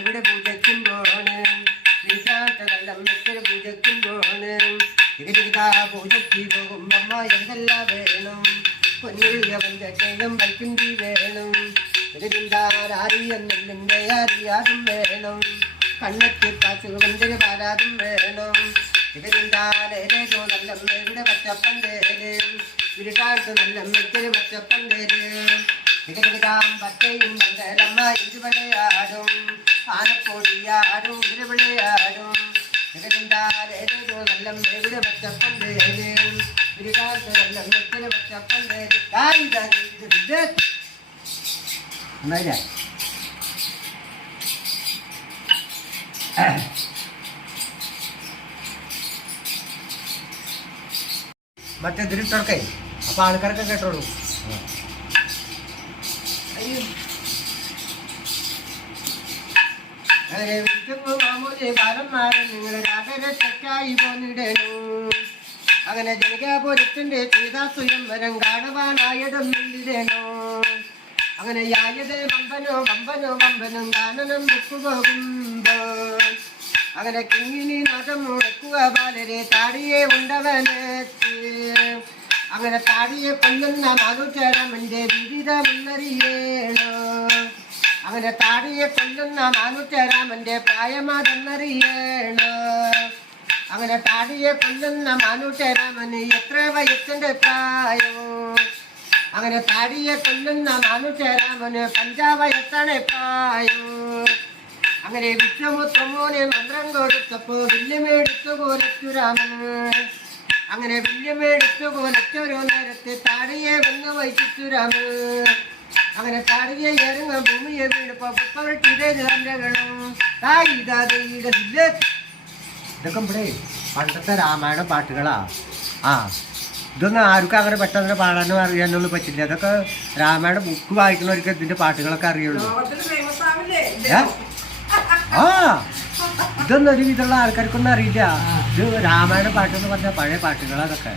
ഇവിടെ പൂജയ്ക്കും പോണ് പൂജയ്ക്കും പോണ് പൂജയ്ക്ക് പോകുമ്പമ്മ എന്തെല്ലാം വേണം പൊന്നുള്ളിയ പഞ്ചക്കയും വൈക്കുണ്ടി വേണം അറിയെന്നെ അറിയാതും വേണം കണ്ണത്തി കാച്ചു കൊണ്ടിന് പാരാതും വേണം ഇവിടെ പച്ചപ്പന്തേര് ഇരുകാലത്ത് നല്ല മെക്കൊരു പച്ചപ്പന്തേര് പച്ചയും പന്തലമ്മ ഇത് വിളയാടും ആനപ്പൊടിയാടും ഇത് വിളയാടും നല്ല ഇവിടെ പച്ചപ്പന്തേര് ഇരുകാലത്ത് നല്ല മെക്കൊരു പച്ചപ്പന്തേര് മറ്റേ തിരിച്ചോർക്കേ അപ്പൊ ആൾക്കാരൊക്കെ കേട്ടോളൂ. നിങ്ങളായി പോന്നിടണു അങ്ങനെ ജനകാപുരത്തിന്റെ സീതാസുയംവരം കാണുവാനായിടൊന്നിടണോ അങ്ങനെ യായതേ വമ്പനും ഗാനനം വെക്കുപോകുമ്പോ അങ്ങനെ കിങ്ങിനി നാദം മുടക്കുക ബാലരെ താടിയെ ഉണ്ടവനെത്തി അങ്ങനെ താടിയെ കൊല്ലുന്ന മാനുചരമന്റെ വിവിധമെന്നറിയേണോ അങ്ങനെ താടിയെ കൊല്ലുന്ന മാനുചരാമന്റെ പ്രായമാതെന്നറിയേണോ അങ്ങനെ താടിയെ കൊല്ലുന്ന മാനുചരാമന് എത്ര വയസ്സിന്റെ പ്രായോ അങ്ങനെ താടിയെ കൊല്ലുന്ന മാനുചരാമന് 5 വയസ്സാണ് പ്രായോ അങ്ങനെ വിശ്വമുത്രമോനെ മന്ത്രം കൊടുത്തപ്പോ വില്യമേടുത്തു കോലച്ചു രാമന് അങ്ങനെ വില്യമേടുത്തു കോലച്ചൊരു നേരത്തെ താടിയെ വന്ന് വഹിച്ചു രാമൻ അങ്ങനെ താടിയെ ഇറങ്ങ ഭൂമിയെ വീണപ്പോ പുഷ്പവെട്ടിരകളും ഇതൊക്കെ ഇവിടെ പണ്ടത്തെ രാമായണ പാട്ടുകളാ. ഇതൊന്നും ആർക്കും അങ്ങനെ പെട്ടെന്ന് പാടാനും അറിയാനൊന്നും പറ്റില്ല. അതൊക്കെ രാമായണ ബുക്ക് വായിക്കുന്നവർക്ക് ഇതിന്റെ പാട്ടുകളൊക്കെ അറിയുള്ളൂ. ഇതൊന്നും ഒരു വിധമുള്ള ആൾക്കാർക്കൊന്നും അറിയില്ല. ഇത് രാമായണ പാട്ടെന്ന് പറഞ്ഞാൽ പഴയ പാട്ടുകൾ അതൊക്കെ.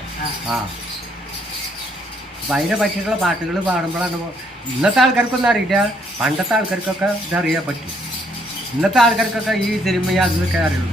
അപ്പം അതിനെ പറ്റിയിട്ടുള്ള പാട്ടുകൾ പാടുമ്പോഴാണ് ഇന്നത്തെ ആൾക്കാർക്കൊന്നും അറിയില്ല. പണ്ടത്തെ ആൾക്കാർക്കൊക്കെ ഇതറിയാൻ പറ്റും. ഇന്നത്തെ ആൾക്കാർക്കൊക്കെ ഈ സിനിമ അതൊക്കെ അറിയുള്ളൂ.